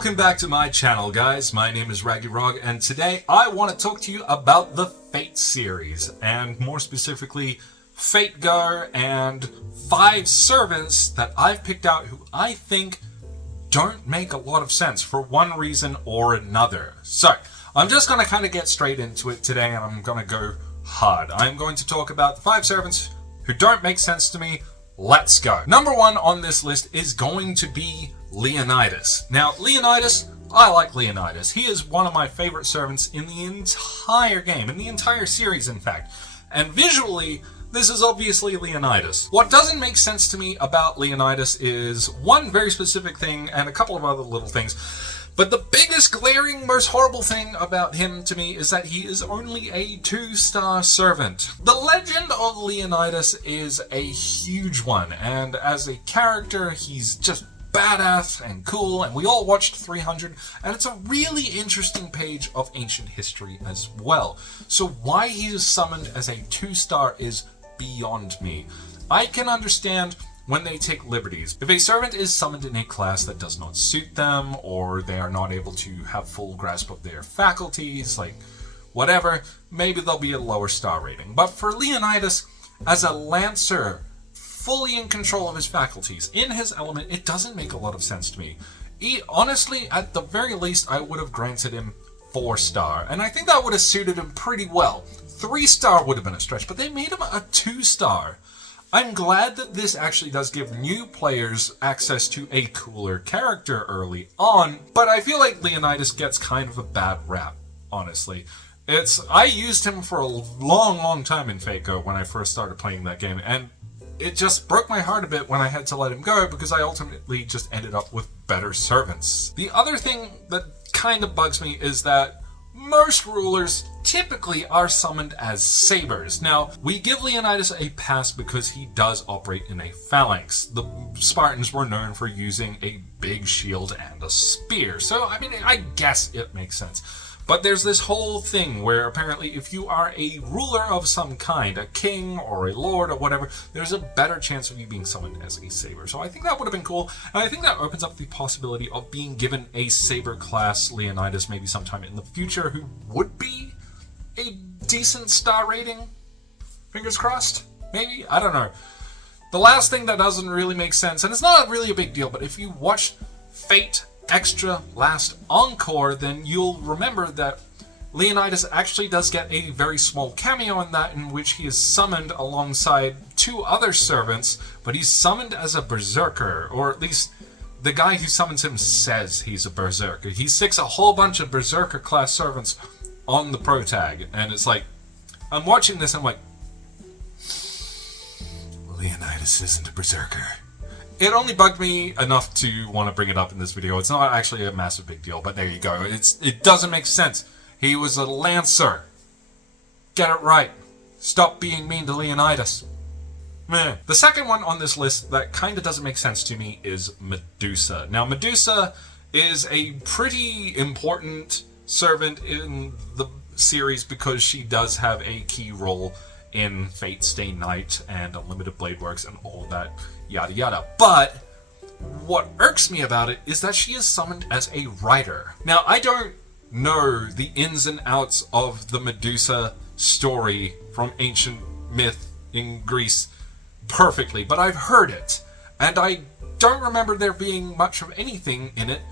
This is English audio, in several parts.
Welcome back to my channel, guys. My name is Raggy Rog, and today I want to talk to you about the Fate series, and more specifically, Fate Go and 5 servants that I've picked out who I think don't make a lot of sense for one reason or another. So, I'm just going to kind of get straight into it today, and I'm going to go hard. I'm going to talk about the 5 servants who don't make sense to me. Let's go. Number 1 on this list is going to be Leonidas. Now, Leonidas, I like Leonidas. He is one of my favorite servants in the entire game, in the entire series, in fact. And visually, this is obviously Leonidas. What doesn't make sense to me about Leonidas is one very specific thing and a couple of other little things. But the biggest, glaring, most horrible thing about him to me is that he is only a 2-star servant. The legend of Leonidas is a huge one, and as a character, he's just badass and cool, and we all watched 300, and it's a really interesting page of ancient history as well. So why he is summoned as a 2-star is beyond me. I can understand when they take liberties. If a servant is summoned in a class that does not suit them, or they are not able to have full grasp of their faculties, like whatever, maybe they'll be a lower star rating. But for Leonidas, as a lancer, fully in control of his faculties, in his element, it doesn't make a lot of sense to me. Honestly, at the very least, I would have granted him 4-star, and I think that would have suited him pretty well. 3-star would have been a stretch, but they made him a 2-star. I'm glad that this actually does give new players access to a cooler character early on, but I feel like Leonidas gets kind of a bad rap, honestly. I used him for a long time in Fate Go when I first started playing that game, and it just broke my heart a bit when I had to let him go because I ultimately just ended up with better servants. The other thing that kind of bugs me is that most rulers typically are summoned as sabers. Now, we give Leonidas a pass because he does operate in a phalanx. The Spartans were known for using a big shield and a spear, so I mean, I guess it makes sense. But there's this whole thing where apparently if you are a ruler of some kind, a king or a lord or whatever, there's a better chance of you being summoned as a saber. So I think that would have been cool, and I think that opens up the possibility of being given a saber class Leonidas maybe sometime in the future who would be a decent star rating. Fingers crossed, maybe? I don't know. The last thing that doesn't really make sense, and it's not really a big deal, but if you watch Fate Extra Last Encore, then you'll remember that Leonidas actually does get a very small cameo in that, in which he is summoned alongside 2 other servants, but he's summoned as a berserker, or at least the guy who summons him says he's a berserker. He sticks a whole bunch of berserker class servants on the pro tag, and it's like, I'm watching this and I'm like, Leonidas isn't a berserker. It only bugged me enough to want to bring it up in this video. It's not actually a massive big deal, but there you go. It doesn't make sense. He was a lancer. Get it right. Stop being mean to Leonidas. Meh. The second one on this list that kind of doesn't make sense to me is Medusa. Now, Medusa is a pretty important servant in the series because she does have a key role in Fate Stay Night and Unlimited Blade Works and all of that, yada yada. But what irks me about it is that she is summoned as a rider. Now, I don't know the ins and outs of the Medusa story from ancient myth in Greece perfectly, but I've heard it, and I don't remember there being much of anything in it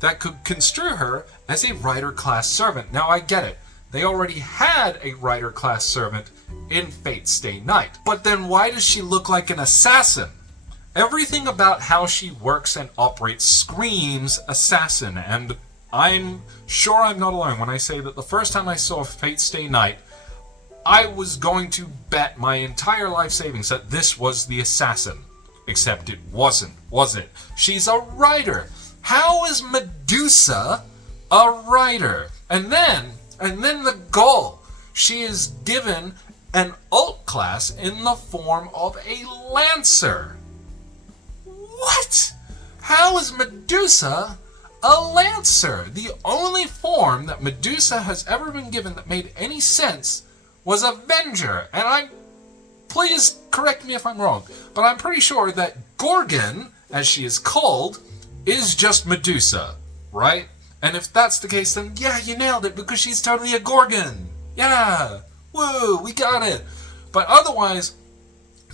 that could construe her as a rider class servant. Now, I get it. They already had a rider class servant in Fate Stay Night. But then why does she look like an assassin? Everything about how she works and operates screams assassin, and I'm sure I'm not alone when I say that the first time I saw Fate Stay Night, I was going to bet my entire life savings that this was the assassin. Except it wasn't, was it? She's a rider. How is Medusa a rider? And then the goal. She is given an alt class in the form of a lancer. What? How is Medusa a lancer? The only form that Medusa has ever been given that made any sense was Avenger, and please correct me if I'm wrong, but I'm pretty sure that Gorgon, as she is called, is just Medusa. right? And if that's the case, then yeah, you nailed it, because she's totally a Gorgon. Yeah, woo, we got it. But otherwise,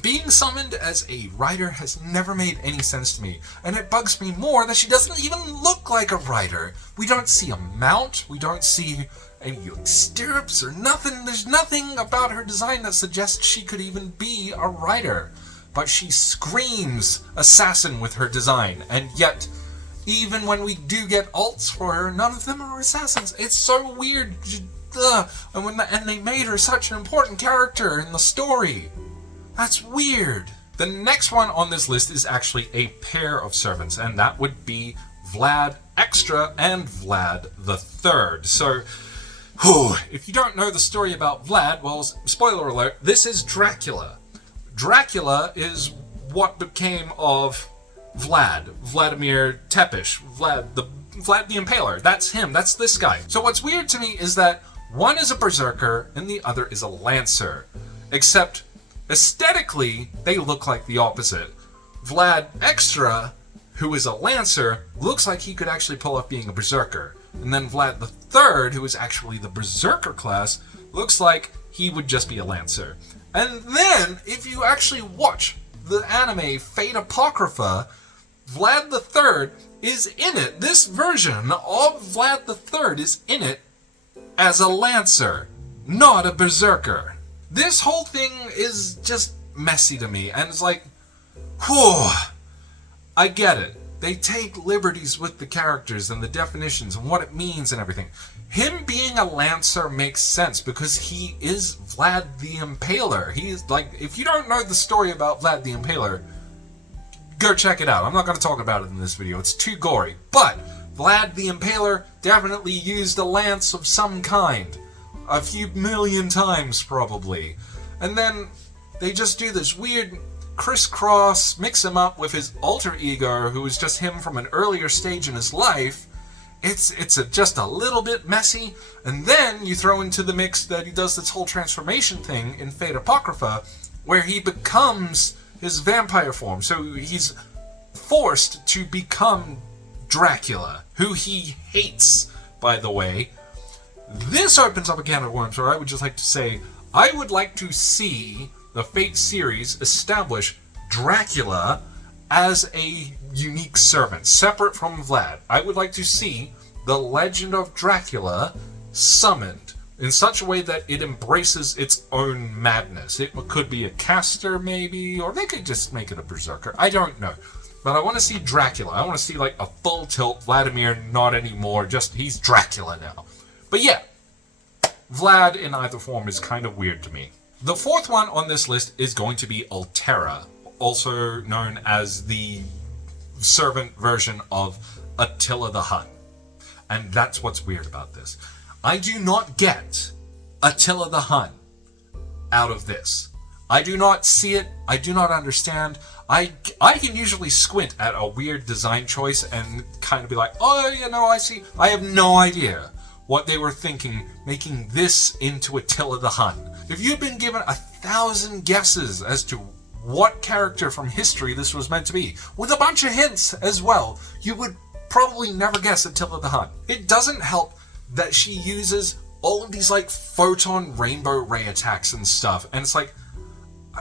being summoned as a rider has never made any sense to me, and it bugs me more that she doesn't even look like a rider. We don't see a mount, we don't see any stirrups or nothing. There's nothing about her design that suggests she could even be a rider. But she screams assassin with her design, and yet, even when we do get alts for her, none of them are assassins. It's so weird. And they made her such an important character in the story. That's weird. The next one on this list is actually a pair of servants, and that would be Vlad Extra and Vlad the Third. So, if you don't know the story about Vlad, well, spoiler alert, this is Dracula. Dracula is what became of Vlad, Vladimir Tepish, Vlad the Impaler. That's him, that's this guy. So what's weird to me is that one is a berserker and the other is a lancer. Except, aesthetically, they look like the opposite. Vlad Extra, who is a lancer, looks like he could actually pull off being a berserker. And then Vlad the Third, who is actually the berserker class, looks like he would just be a lancer. And then, if you actually watch the anime Fate Apocrypha, Vlad the Third is in it. This version of Vlad the Third is in it as a lancer, not a berserker. This whole thing is just messy to me, and it's like, whew, I get it. They take liberties with the characters and the definitions and what it means and everything. Him being a lancer makes sense because he is Vlad the Impaler. He is like, if you don't know the story about Vlad the Impaler, go check it out. I'm not going to talk about it in this video. It's too gory. But Vlad the Impaler definitely used a lance of some kind. A few million times, probably. And then they just do this weird crisscross, mix him up with his alter ego, who is just him from an earlier stage in his life. It's just a little bit messy. And then you throw into the mix that he does this whole transformation thing in Fate Apocrypha, where he becomes his vampire form. So he's forced to become Dracula, who he hates, by the way. This opens up a can of worms where I would just like to say, I would like to see the Fate series establish Dracula as a unique servant, separate from Vlad. I would like to see the legend of Dracula summoned in such a way that it embraces its own madness. It could be a caster, maybe, or they could just make it a berserker. I don't know. But I want to see Dracula. I want to see, like, a full tilt Vladimir, not anymore, just he's Dracula now. But yeah, Vlad in either form is kind of weird to me. The fourth one on this list is going to be Altera, also known as the servant version of Attila the Hun. And that's what's weird about this. I do not get Attila the Hun out of this. I do not see it. I do not understand. I can usually squint at a weird design choice and kind of be like, oh, you know, I see. I have no idea what they were thinking making this into Attila the Hun. If you'd been given 1,000 guesses as to what character from history this was meant to be, with a bunch of hints as well, you would probably never guess Attila the Hun. It doesn't help that she uses all of these like photon rainbow ray attacks and stuff, and it's like,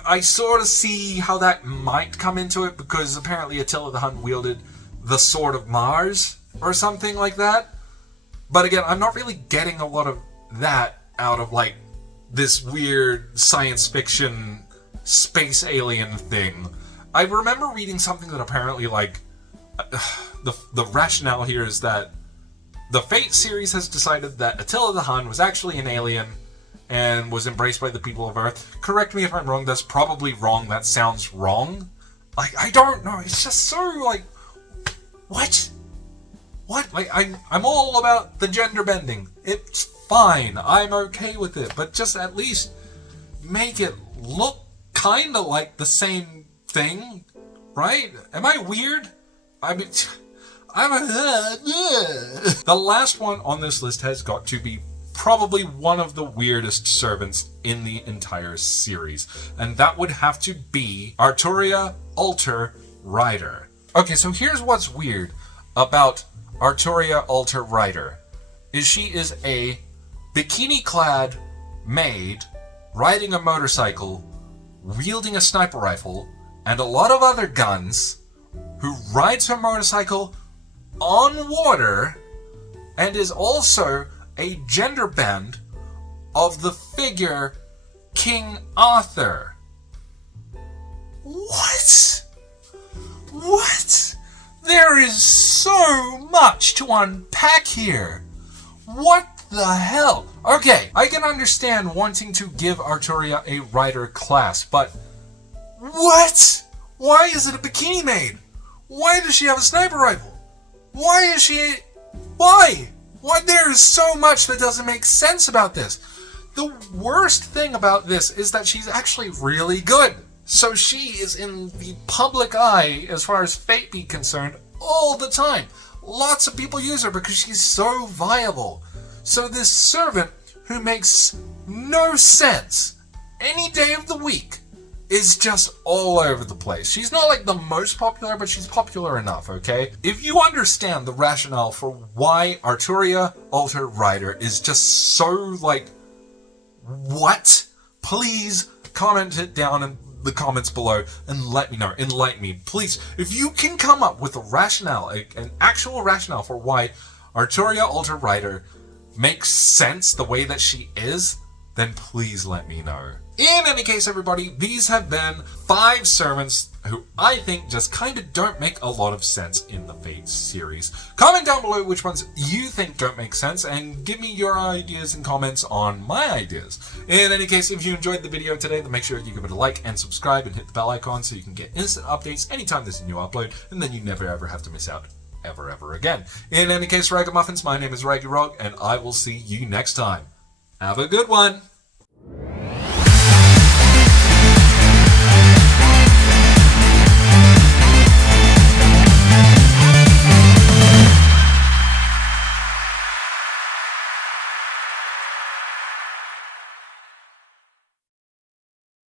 I sort of see how that might come into it, because apparently Attila the Hun wielded the Sword of Mars or something like that. But again, I'm not really getting a lot of that out of like this weird science fiction space alien thing. I remember reading something that apparently like the rationale here is that the Fate series has decided that Attila the Hun was actually an alien and was embraced by the people of Earth. Correct me if I'm wrong, that's probably wrong, that sounds wrong. Like, I don't know, it's just so like, what? What? Like, I'm all about the gender bending. It's fine, I'm okay with it, but just at least make it look kinda like the same thing, right? Am I weird? I mean, The last one on this list has got to be probably one of the weirdest servants in the entire series, and that would have to be Arturia Alter Rider. Okay, so here's what's weird about Arturia Alter Rider is she is a bikini-clad maid riding a motorcycle, wielding a sniper rifle, and a lot of other guns, who rides her motorcycle on water, and is also a gender bend of the figure King Arthur. What? What? There is so much to unpack here. What the hell? Okay, I can understand wanting to give Arturia a rider class, but what? Why is it a bikini maid? Why does she have a sniper rifle? Why is she... Why? Why? There is so much that doesn't make sense about this. The worst thing about this is that she's actually really good. So she is in the public eye, as far as Fate be concerned, all the time. Lots of people use her because she's so viable. So this servant, who makes no sense any day of the week, is just all over the place. She's not like the most popular, but she's popular enough, okay? If you understand the rationale for why Arturia Alter Rider is just so, like, what? Please comment it down in the comments below and let me know. Enlighten me, please. If you can come up with a rationale, an actual rationale for why Arturia Alter Rider makes sense the way that she is, then please let me know. In any case, everybody, these have been 5 servants who I think just kind of don't make a lot of sense in the Fate series. Comment down below which ones you think don't make sense, and give me your ideas and comments on my ideas. In any case, if you enjoyed the video today, then make sure you give it a like and subscribe and hit the bell icon so you can get instant updates anytime there's a new upload, and then you never ever have to miss out ever again. In any case, Ragamuffins, my name is Raggy Rog, and I will see you next time. Have a good one!